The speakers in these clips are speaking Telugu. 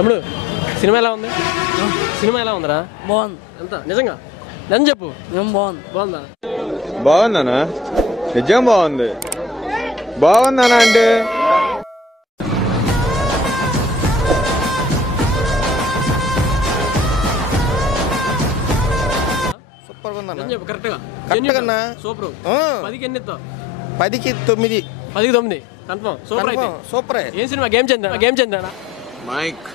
తమ్ముడు సినిమా ఎలా ఉంది? సినిమా ఎలా ఉందిరా? బాగుంది. ఎంత నిజంగా నన్ను చెప్పు. బాగుంది. బాగుందా? బాగుందనా? నిజం బాగుంది. బాగుందనా అంటే సూపర్ ఉందన్న. నన్ను చెప్పు కరెక్ట్గా. కరెక్ట్గా అన్నా. సూపర్. 10కి ఎన్ని ఇస్తావు? 10కి 9. 10కి 9 కన్ఫర్మ్. సూపర్ అయితే. సూపరే. ఏం సినిమా? గేమ్ చెందా మైక్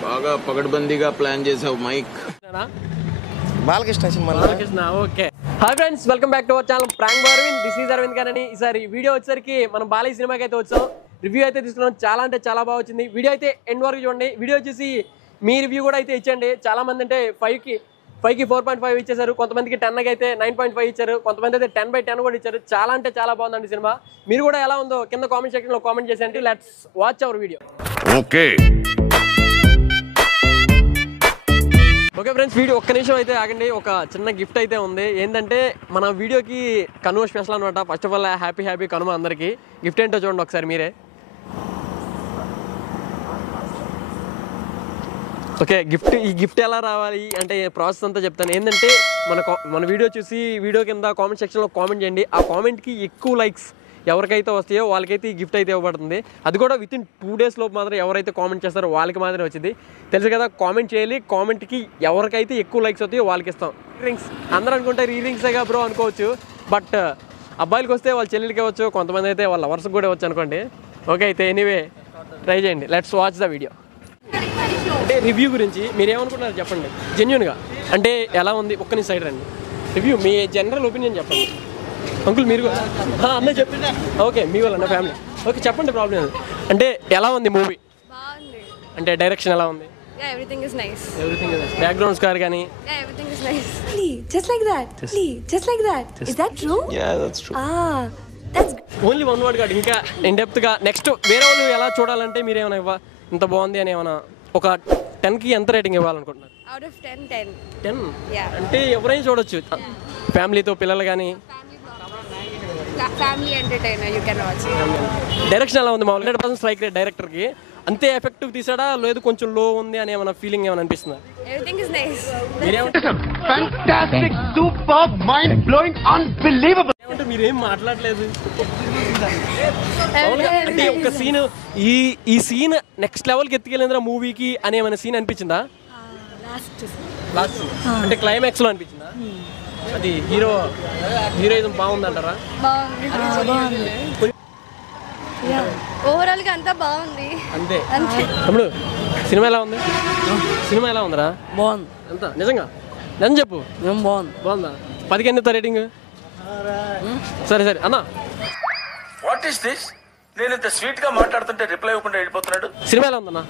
బాగా పగడ్బందీగా ప్లాన్ చేసావు mike. Balakrishna cinema. Balakrishna. Okay. Hi friends, welcome back to our channel prank by Aravind. This is Aravind గారని. ఈసారి వీడియో వచ్చేసరికి మనం బాలయ్య సినిమాకి అయితే వచ్చాం. రివ్యూ అయితే తీసుకున్నాం. చాలా అంటే చాలా బాగా వచ్చింది. వీడియో అయితే ఎండ్ వరకు చూడండి. వీడియో వచ్చేసి మీ రివ్యూ కూడా అయితే ఇచ్చండి. చాలా మంది అంటే 5కి 4.5 ఇచ్చేసారు. కొంతమందికి 10కి అయితే 9.5 ఇచ్చారు. కొంతమంది అయితే 10/10 కూడా ఇచ్చారు. చాలా అంటే చాలా బాగుందండి సినిమా. మీరు కూడా ఎలా ఉందో కింద కామెంట్ సెక్షన్లో కామెంట్ చేసేయండి. Let's watch hour video. Okay okay friends, video ఒక్క నిమిషం అయితే ఆగండి. ఒక చిన్న గిఫ్ట్ అయితే ఉంది. ఏంటంటే మన వీడియోకి కనుమ స్పెషల్ అనమాట. First of all happy Kanuma అందరికీ. గిఫ్ట్ ఏంటో చూడండి ఒకసారి మీరే. ఓకే, ఈ గిఫ్ట్ ఎలా రావాలి అంటే ప్రాసెస్ అంతా చెప్తాను. ఏంటంటే మన వీడియో చూసి వీడియో కింద కామెంట్ సెక్షన్లో కామెంట్ చేయండి. ఆ కామెంట్కి ఎక్కువ లైక్స్ ఎవరికైతే వస్తాయో వాళ్ళకైతే ఈ గిఫ్ట్ అయితే ఇవ్వబడుతుంది. అది కూడా వితిన్ 2 days లోపు మాత్రం ఎవరైతే కామెంట్ చేస్తారో వాళ్ళకి మాత్రమే వచ్చింది. తెలుసు కదా, కామెంట్ చేయాలి. కామెంట్కి ఎవరికైతే ఎక్కువ లైక్స్ వస్తాయో వాళ్ళకి ఇస్తాం. రింగ్స్ అందరూ అనుకుంటారు ఈ రింగ్సేగా బ్రో అనుకోవచ్చు. బట్ అబ్బాయిలకి వస్తే వాళ్ళ చెల్లెలకి ఇవ్వచ్చు, కొంతమంది అయితే వాళ్ళ లవర్స్కి కూడా ఇవ్వచ్చు అనుకోండి. ఓకే, అయితే ఎనీవే ట్రై చేయండి. Let's watch the video. అంటే రివ్యూ గురించి మీరు ఏమనుకుంటున్నారు చెప్పండి జెన్యున్గా. అంటే ఎలా ఉంది ఒక్క నీ సైడ్ రండి. రివ్యూ మీ జనరల్ ఒపీనియన్ చెప్పండి. అంకుల్ మీరు అన్న చెప్పండి. ఓకే, మీ వాళ్ళ ఫ్యామిలీ. ఓకే, చెప్పండి ప్రాబ్లం లేదు. అంటే ఎలా ఉంది మూవీ? బాగుంది. అంటే డైరెక్షన్ ఎలా ఉంది? Yeah, everything is nice. Everything is background score కానీ Yeah, everything is nice. Really? Just like that? Really? Just like that? Is that true? Yeah, that's true. Ah, that's only one word కాదు, ఇంకా ఇన్డెప్త్గా నెక్స్ట్ వేరే వాళ్ళు ఎలా చూడాలంటే మీరు ఏమైనా ఇంత బాగుంది అని ఏమైనా ఒక 10కి ఎంత రేటింగ్ ఇవ్వాలనుకుంటున్నారు? out of 10, 10. 10 Yeah. అంటే ఎవరైనా చూడొచ్చు, ఫ్యామిలీతో పిల్లలు కానీ. Family entertainer, you can watch it. Direction ఎలా ఉంది? మా 100% స్ట్రైక్ రేట్ డైరెక్టర్కి. అంతే ఎఫెక్టివ్ తీసాడా లేదు కొంచెం లో ఉంది అని ఏమైనా ఫీలింగ్ ఏమైనా అనిపిస్తుందా? Everything is nice. Fantastic, superb, mind-blowing, unbelievable. ఏమంటే మీరేం మాట్లాడలేదు. అంటే ఒక సీన్ ఈ సీన్ నెక్స్ట్ లెవెల్కి ఎత్తుకెళ్ళిందిరా మూవీకి అని ఏమైనా సీన్ అనిపించిందా? లాస్ట్ అంటే క్లైమాక్స్ లో అనిపించిందా? అది హీరోయిజం బాగుందంటారా? ఓవరాల్ గా అంతా బాగుంది. అంతే. తమ్ముడు సినిమా ఎలా ఉంది? సినిమా ఎలా ఉందిరా? బాగుంది. ఎంత నిజంగా నన్ను చెప్పు. బాగుంది. బాగుందా? 10కి ఎన్ని రేటింగ్? సరే అన్న, వాట్ ఈస్ దిస్? నేను ఇంత స్వీట్ గా మాట్లాడుతుంటే రిప్లై ఇవ్వకుండా వెళ్ళిపోతున్నాడు. సినిమా ఎలా ఉందన్నా?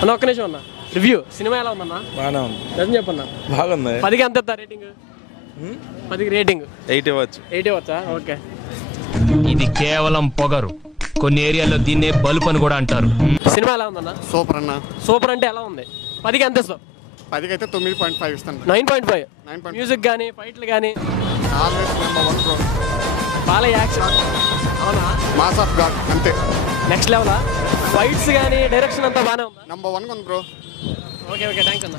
అన్న ఒక్క నిమిషం అన్న. రివ్యూ సినిమా ఎలా ఉందన్నా? బాగానే ఉంది. నిజం చెప్పన్నా. బాగుంది. 10కి ఎంత రేటింగ్? 10కి రేటింగ్ 8 ఇవ్వచ్చు. 8 ఇవ్వచ్చా? ఓకే. ఇది కేవలం పొగరు. కొన్ని ఏరియాల్లో దీన్నే బల్బ్ అని కూడా అంటారు. సినిమా ఎలా ఉందన్న? సూపర్ అన్న. సూపర్ అంటే ఎలా ఉంది? 10కి ఎంత ఇస్తావు? 10కి అయితే 9.5 ఇస్తాను. 9.5. 9.5. మ్యూజిక్ కానీ ఫైట్లు కానీ always number 1 bro. Balayya action అవునా? మాస్ ఆఫ్ గాడ్ అంతే. నెక్స్ట్ లెవెలా? ఫైట్స్ కానీ డైరెక్షన్ అంతా బాగానే ఉందా? నెంబర్ 1 ఉంది బ్రో. ఓకే థ్యాంక్స్ అన్న.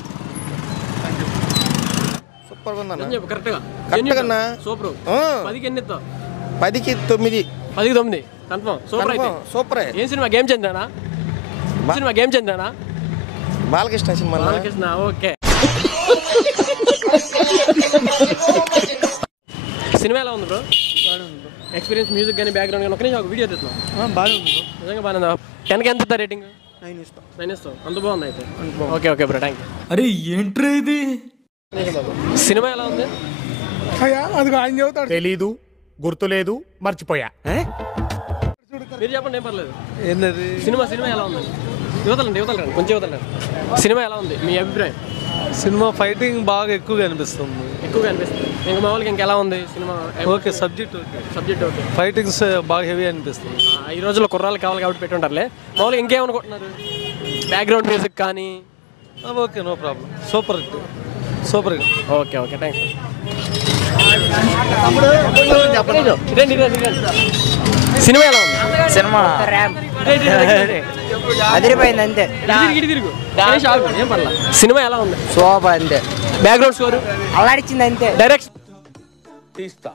సూపర్ ఉందన్న. చెప్పు కరెక్ట్గా. కరెక్ట్గా అన్నా. సూపర్. 10కి ఎన్ని ఇస్తావు? 10కి 9. 10కి 9 కన్ఫర్మ్. సూపర్ అయితే. సూపరే. ఏం సినిమా? గేమ్ చెందానా? Balakrishna cinema. Balakrishna. Okay. Cinema ఎలా ఉంది బ్రో? ఎక్స్పీరియన్స్ మ్యూజిక్ కానీ బ్యాక్గ్రౌండ్ కానీ ఒక నిమిషం ఒక వీడియో తీస్తున్నాం. బాగానే ఉంది. నిజంగా బాగానే ఉందా? 10కి ఎంత ఇస్తా రేటింగ్? 9 ఇస్తాం. 9 ఇస్తాం. అంత బాగుంది అయితే. Okay bro, thank you. అరే ఏంట్రా ఇది? సినిమా ఎలా ఉంది? అది ఆయన చెబుతాడు. తెలీదు, గుర్తులేదు, మర్చిపోయా. మీరు చెప్పండి, ఏం పర్లేదు. సినిమా ఎలా ఉంది? యువతలండి కొంచెం యువతలండి. సినిమా ఎలా ఉంది మీ అభిప్రాయం? సినిమా ఫైటింగ్ బాగా ఎక్కువగా అనిపిస్తుంది. ఇంకా మామూలుగా ఇంకెలా ఉంది cinema? Okay, subject okay. Fightings బాగా హెవీ అనిపిస్తుంది. ఈ రోజుల్లో కుర్రాలు కావాలి కాబట్టి పెట్టి ఉంటారులే. మామూలుగా ఇంకేమనుకుంటున్నారు? బ్యాక్గ్రౌండ్ మ్యూజిక్ కానీ? Okay, no problem. Super hit. Okay thanks. Cinema ఎలా ఉంది? సినిమా అదిరిపోయింది అంతే. ఏం పర్లా. సినిమా ఎలా ఉంది? సూపర్ అంతే. బ్యాక్గ్రౌండ్ స్కోర్ అల్లాడిచ్చింది అంతే. డైరెక్షన్ తీస్తా,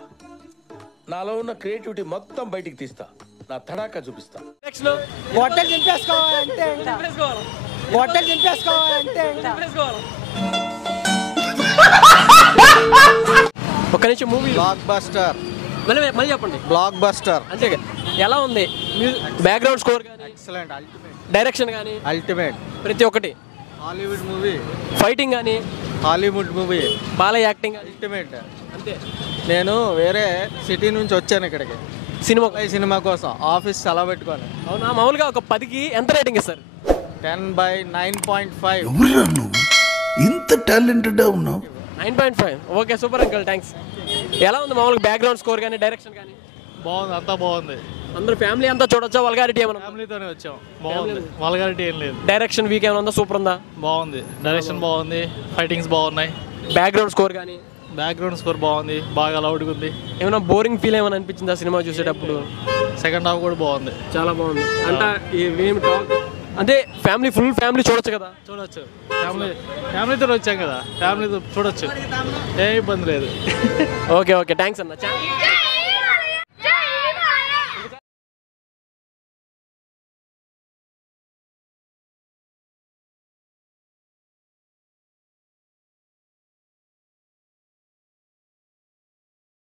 నాలో ఉన్న క్రియేటివిటీ మొత్తం బయటికి తీస్తా, నా తడాకా చూపిస్తా. గొట్టలు చింపేసుకోవాలంటే గొట్టలు చింపేసుకోవాలంటే ఒక్క నిమిషం. Movie block buster. మళ్ళీ చెప్పండి. బ్లాక్ బస్టర్ అంతే ఎలా ఉంది? బ్యాక్గ్రౌండ్ స్కోర్ కానీ, ఎక్సలెంట్, డైరెక్షన్ కానీ, అల్టిమేట్, ప్రతి ఒక్కటి. హాలీవుడ్ మూవీ, ఫైటింగ్ కానీ, Hollywood movie, Balayya acting ultimate. అంతే. నేను వేరే సిటీ నుంచి వచ్చాను ఇక్కడికి సినిమా కోసం, ఆఫీస్ సెలవు పెట్టుకొని. అవునా? మామూలుగా ఒక 10కి ఎంత రేటింగ్ ఇస్తారు? 10/9.5. ఇంత టాలెంటెడ్ ఉన్నావు. 9.5. Okay, super uncle, thanks. ఎలా ఉంది మామూలుగా బ్యాక్గ్రౌండ్ స్కోర్ కానీ, డైరెక్షన్ కానీ? బాగుంది, అంతా బాగుంది. అందరూ ఫ్యామిలీ అంతా చూడొచ్చా? వల్గారిటీ ఏమైనా? ఫ్యామిలీతోనే వచ్చాం. బాగుంది, వల్గారిటీ ఏం లేదు. డైరెక్షన్ వీక్ ఏమైనా ఉందా? సూపర్ ఉందా? బాగుంది, డైరెక్షన్ బాగుంది, ఫైటింగ్స్ బాగున్నాయి. బ్యాక్గ్రౌండ్ స్కోర్ కానీ? బ్యాక్గ్రౌండ్ స్కోర్ బాగుంది, బాగా లౌడ్గా ఉంది. ఏమైనా బోరింగ్ ఫీల్ ఏమైనా అనిపించిందా సినిమా చూసేటప్పుడు? సెకండ్ హాఫ్ కూడా బాగుంది, చాలా బాగుంది. అంటే ఏమి టాక్ అంటే ఫుల్ ఫ్యామిలీ చూడొచ్చు కదా? చూడొచ్చు. ఫ్యామిలీతో వచ్చాం కదా, ఫ్యామిలీతో చూడొచ్చు, ఏ ఇబ్బంది లేదు. ఓకే, థ్యాంక్స్ అన్న.